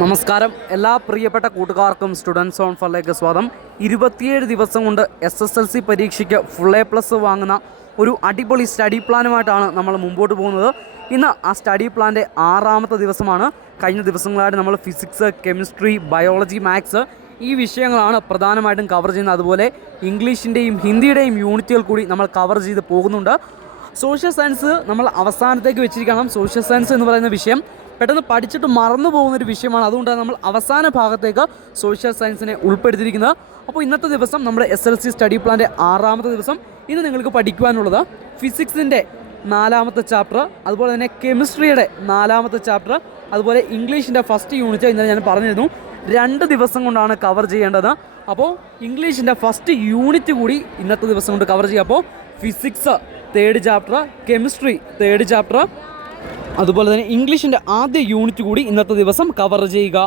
നമസ്കാരം. എല്ലാ പ്രിയപ്പെട്ട കൂട്ടുകാർക്കും സ്റ്റുഡൻസ് ഓൺ ഫറിലേക്ക് സ്വാഗതം. 27 ദിവസം കൊണ്ട് SSLC പരീക്ഷയ്ക്ക് ഫുൾ A+ വാങ്ങുന്ന ഒരു അടിപൊളി സ്റ്റഡി പ്ലാനുമായിട്ടാണ് നമ്മൾ മുമ്പോട്ട് പോകുന്നത്. ഇന്ന് ആ സ്റ്റഡി പ്ലാൻ്റെ 6ാമത്തെ ദിവസമാണ്. കഴിഞ്ഞ ദിവസങ്ങളായിട്ട് നമ്മൾ ഫിസിക്സ്, കെമിസ്ട്രി, ബയോളജി, മാത്സ് ഈ വിഷയങ്ങളാണ് പ്രധാനമായിട്ടും കവർ ചെയ്യുന്നത്. അതുപോലെ ഇംഗ്ലീഷിൻ്റെയും ഹിന്ദിയുടെയും യൂണിറ്റുകൾ കൂടി നമ്മൾ കവർ ചെയ്ത് പോകുന്നുണ്ട്. സോഷ്യൽ സയൻസ് നമ്മൾ അവസാനത്തേക്ക് വെച്ചിരിക്കണം. സോഷ്യൽ സയൻസ് എന്ന് പറയുന്ന വിഷയം പെട്ടെന്ന് പഠിച്ചിട്ട് മറന്നു പോകുന്നൊരു വിഷയമാണ്. അതുകൊണ്ടാണ് നമ്മൾ അവസാന ഭാഗത്തേക്ക് സോഷ്യൽ സയൻസിനെ ഉൾപ്പെടുത്തിയിരിക്കുന്നത്. അപ്പോൾ ഇന്നത്തെ ദിവസം നമ്മുടെ SLC സ്റ്റഡി പ്ലാൻ്റെ 6ാമത്തെ ദിവസം. ഇന്ന് നിങ്ങൾക്ക് പഠിക്കുവാനുള്ളത് ഫിസിക്സിൻ്റെ 4ാമത്തെ ചാപ്റ്റർ, അതുപോലെ തന്നെ കെമിസ്ട്രിയുടെ 4ാമത്തെ ചാപ്റ്റർ, അതുപോലെ ഇംഗ്ലീഷിൻ്റെ ഫസ്റ്റ് യൂണിറ്റ്. ഇന്നലെ ഞാൻ പറഞ്ഞിരുന്നു 2 ദിവസം കൊണ്ടാണ് കവർ ചെയ്യേണ്ടത്. അപ്പോൾ ഇംഗ്ലീഷിൻ്റെ ഫസ്റ്റ് യൂണിറ്റ് കൂടി ഇന്നത്തെ ദിവസം കൊണ്ട് കവർ ചെയ്യുക. അപ്പോൾ physics 3rd chapter, chemistry 3rd chapter, അതുപോലെ തന്നെ ഇംഗ്ലീഷിൻ്റെ ആദ്യ യൂണിറ്റ് കൂടി ഇന്നത്തെ ദിവസം കവർ ചെയ്യുക.